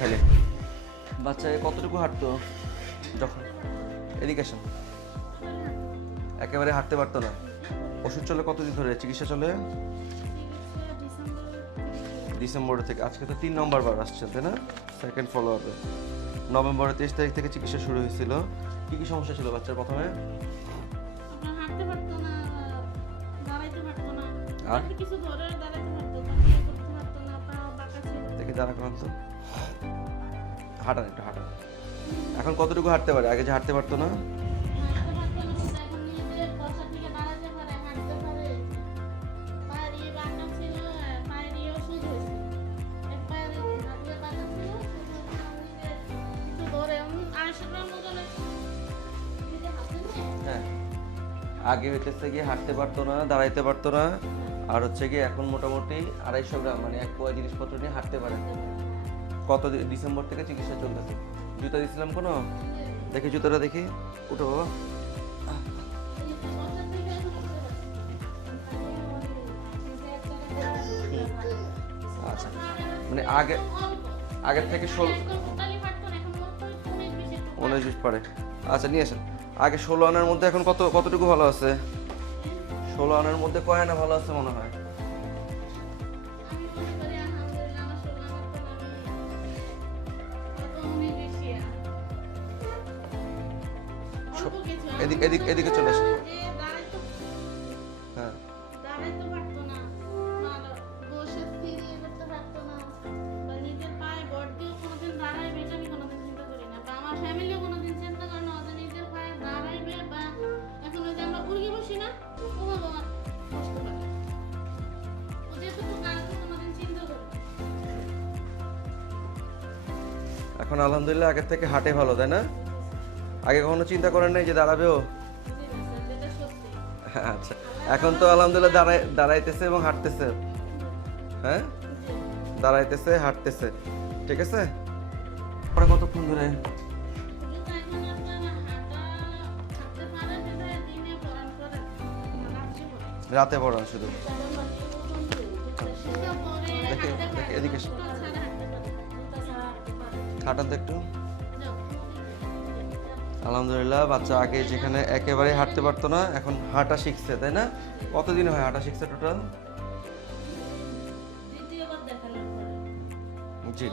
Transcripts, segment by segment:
বাচ্চা কতটুকু হাঁটতো যখন? এদিকে আসেন একেবারে হাঁটতে পারতো না। ওষুধ চলে কতদিন ধরে? চিকিৎসা চলে? ডিসেম্বর থেকে। আজকে তো তিন নম্বর বার আসছে তাই না? সেকেন্ড ফলো আপে নভেম্বরের তেইশ তারিখ থেকে চিকিৎসা শুরু হয়েছিল। কি কি সমস্যা ছিল বাচ্চার প্রথমে? আর? কিছু ধরে দাঁড়াইতে পারতো না পা বাঁকা ছিল। দেখি দাঁড়া করান তো। হাঁটান একটু, হাঁটান। এখন কতটুকু হাঁটতে পারে? আগে যে হাঁটতে পারতো না? হ্যাঁ। আগে হইতেছে গিয়ে হাঁটতে পারতো না, দাঁড়াইতে পারতো না। আর হচ্ছে গিয়ে এখন মোটামুটি আড়াইশো গ্রাম মানে এক পোয়া জিনিসপত্র নিয়ে হাঁটতে পারে। কত ডিসেম্বর থেকে চিকিৎসা চলতেছে? জুতা দিয়েছিলাম কোনো? দেখি জুতাটা দেখি। উঠো বাবা। আচ্ছা। মানে আগে আগের থেকে ষোলো উনিশ বিশ পারে। আচ্ছা নিয়ে আসেন। আগে ষোলো আনার মধ্যে এখন কত কতটুকু ভালো আছে? ষোলো আনার মধ্যে কয় আনা ভালো আছে মনে হয়? যেটুকু কাজ কোনোদিন চিন্তা করি না। এখন আলহামদুলিল্লাহ আগের থেকে হাটে ভালো তাই না? আগে কখনো চিন্তা করেন নাই যে দাঁড়াবেও? আচ্ছা এখন তো আলহামদুলিল্লাহ দাঁড়াই দাঁড়াইতেছে এবং হাঁটতেছে। হ্যাঁ? দাঁড়াইতেছে হাঁটতেছে। ঠিক আছে? পরে কতক্ষণ ধরে? রাতে পড়ান শুধু। দেখে, এদিকে হাঁটান তো একটু। আলহামদুলিল্লাহ বাচ্চা আগে যেখানে একেবারে হাঁটতে পারতো না এখন হাঁটা শিখছে তাই না? কতদিন হয় হাঁটা শিখছে টোটাল জি।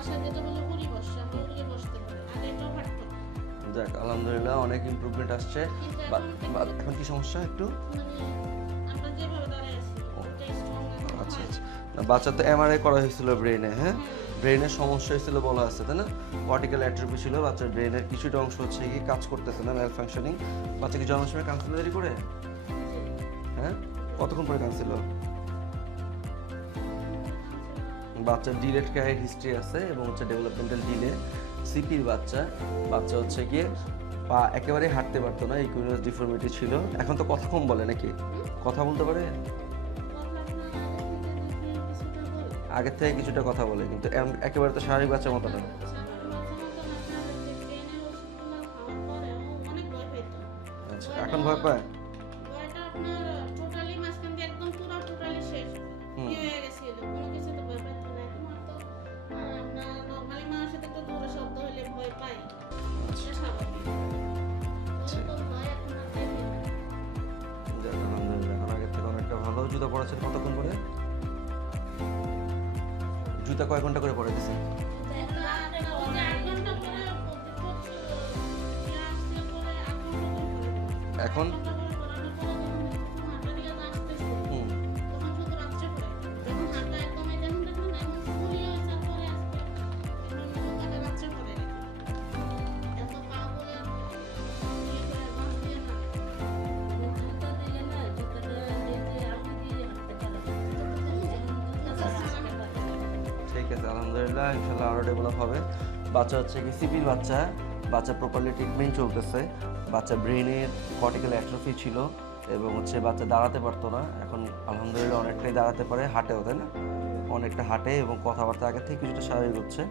মানে যেটা বলে আমরা বসতে পারি আগে এটাও পারতো যাক আলহামদুলিল্লাহ অনেক ইমপ্রুভমেন্ট আসছে। এখন কি সমস্যা একটু? মানে আচ্ছা আচ্ছা। বাচ্চা তো এমআরআই করা হয়েছিল ব্রেনে হ্যাঁ? ব্রেনের সমস্যা হয়েছিল বলা আছে তাই না? কর্টিক্যাল অ্যাট্রোফি ছিল বাচ্চার ব্রেনের কিছুটা অংশ হচ্ছে কি কাজ করতেছে না ম্যাল ফাংশনিং বাচ্চা কি জন্মের সময় কাউন্সিলারি করে? হ্যাঁ? কতক্ষণ পরে কাউন্সিল বাচ্চার ডিলেট ক্যারিয়ার হিস্ট্রি আছে এবং হচ্ছে ডেভেলপমেন্টাল ডিলে সিপির বাচ্চা। বাচ্চা হচ্ছে গিয়ে পা একেবারে হাঁটতে পারতো না ইকুইনাস ডিফর্মিটি ছিল। এখন তো কথা কম বলে নাকি? কথা বলতে পারে? আগের থেকে কিছুটা কথা বলে, কিন্তু একেবারে তো স্বাভাবিক বাচ্চার মতো না। আচ্ছা এখন ভয় পায়? জুতা পরাচ্ছে কতক্ষণ করে জুতা কয় ঘণ্টা করে পরে দিচ্ছেন এখন আলহামদুলিল্লাহ ইনশাল্লাহ আরও ডেভেলপ হবে। বাচ্চা হচ্ছে কি সিপির বাচ্চা বাচ্চা প্রপারলি ট্রিটমেন্ট চলতেছে। বাচ্চা ব্রেনের কর্টিক্যাল অ্যাট্রফি ছিল এবং হচ্ছে বাচ্চা দাঁড়াতে পারতো না। এখন আলহামদুলিল্লাহ অনেকটাই দাঁড়াতে পারে, হাঁটেও, তাই না? অনেকটা হাঁটে এবং কথাবার্তা আগের থেকে কিছুটা স্বাভাবিক হচ্ছে।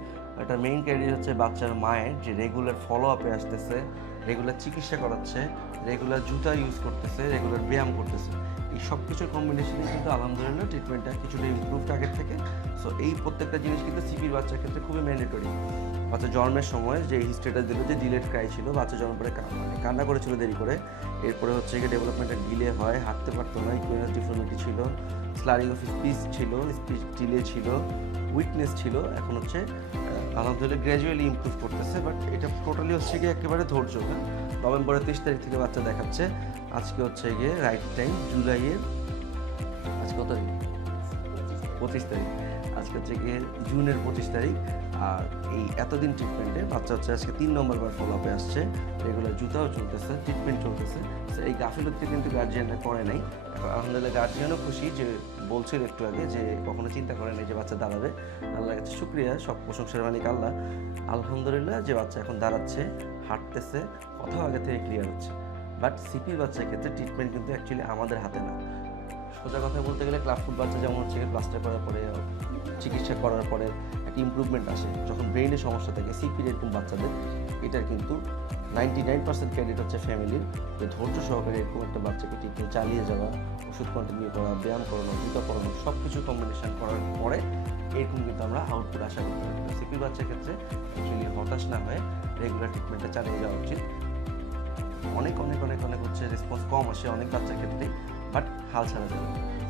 এটা মেইন ক্যারিয়ার হচ্ছে বাচ্চার মায়ের যে রেগুলার ফলো আপে আসতেছে রেগুলার চিকিৎসা করাচ্ছে রেগুলার জুতা ইউজ করতেছে রেগুলার ব্যায়াম করতেছে। এই সব কিছুর কম্বিনেশনে কিন্তু আলহামদুলিল্লাহ ট্রিটমেন্টটা কিছুটা ইমপ্রুভড আগের থেকে। সো এই প্রত্যেকটা জিনিস কিন্তু সিপির বাচ্চার ক্ষেত্রে খুবই ম্যান্ডেটরি বাচ্চা জন্মের সময় যে হিস্ট্রিটা দিল, যে ডিলেট ক্রাই ছিল, বাচ্চা জন্ম পরে মানে কান্না করেছিল দেরি করে। এরপরে হচ্ছে গিয়ে ডেভেলপমেন্টের ডিলে হয়, হাঁটতে পারতো না ইকুইনাস ডিফর্মিটি ছিল স্লারিং অফ স্পিচ ছিল স্পিচ ডিলে ছিল উইকনেস ছিল। এখন হচ্ছে আলহামদুলিল্লাহ গ্র্যাজুয়ালি ইমপ্রুভ করতেছে বাট এটা টোটালি হচ্ছে গিয়ে একেবারে ধৈর্য হ্যাঁ? নভেম্বরের তেইশ তারিখ থেকে বাচ্চা দেখাচ্ছে। আজকে হচ্ছে গিয়ে রাইট টাইম জুলাইয়ের, আজকে কত পঁচিশ তারিখ। আজকে হচ্ছে গিয়ে জুনের পঁচিশ তারিখ, আর এই এতদিন ট্রিটমেন্টে বাচ্চা হচ্ছে আজকে তিন নম্বর বার ফলো আপে আসছে। রেগুলার জুতাও চলতেছে ট্রিটমেন্ট চলতেছে। তো এই গাফিলতি কিন্তু গার্জিয়ানরা করে নাই। আলহামদুলিল্লাহ গার্জিয়ানও খুশি যে বলছিল একটু আগে যে কখনো চিন্তা করে নাই যে বাচ্চা দাঁড়াবে। আল্লাহর কাছে শুক্রিয়া, সব প্রশংসার মালিক আল্লাহ। আলহামদুলিল্লাহ যে বাচ্চা এখন দাঁড়াচ্ছে, হাঁটতেছে, কথাও আগে থেকে ক্লিয়ার হচ্ছে। বাট সিপির বাচ্চার ক্ষেত্রে ট্রিটমেন্ট কিন্তু অ্যাকচুয়ালি আমাদের হাতে না। সোজা কথা বলতে গেলে ক্লাব বাচ্চা যেমন হচ্ছে প্লাস্টার করার পরে, চিকিৎসা করার পরে একটা ইম্প্রুভমেন্ট আসে। যখন ব্রেইনের সমস্যা থাকে সিপির এরকম বাচ্চাদের, এটার কিন্তু নাইনটি নাইন পার্সেন্ট ক্রেডিট হচ্ছে ফ্যামিলির যে ধৈর্য সহকারে এরকম একটা বাচ্চাকে ট্রিটমেন্ট চালিয়ে যাওয়া, ওষুধ কন্টিনিউ করা, ব্যায়াম করানো জুতা করানো সব কিছু কম্বিনেশন করার পরে এরকম কিন্তু আমরা আউটপুট আশা করতে পারি। সিপি বাচ্চার ক্ষেত্রে অ্যাকচুয়ালি হতাশ না হয়ে রেগুলার ট্রিটমেন্টটা চালিয়ে যাওয়া উচিত। অনেক অনেক অনেক অনেক হচ্ছে রেসপন্স কম আসে অনেক বাচ্চার ক্ষেত্রে বাট হাল ছাড়া যাবে না।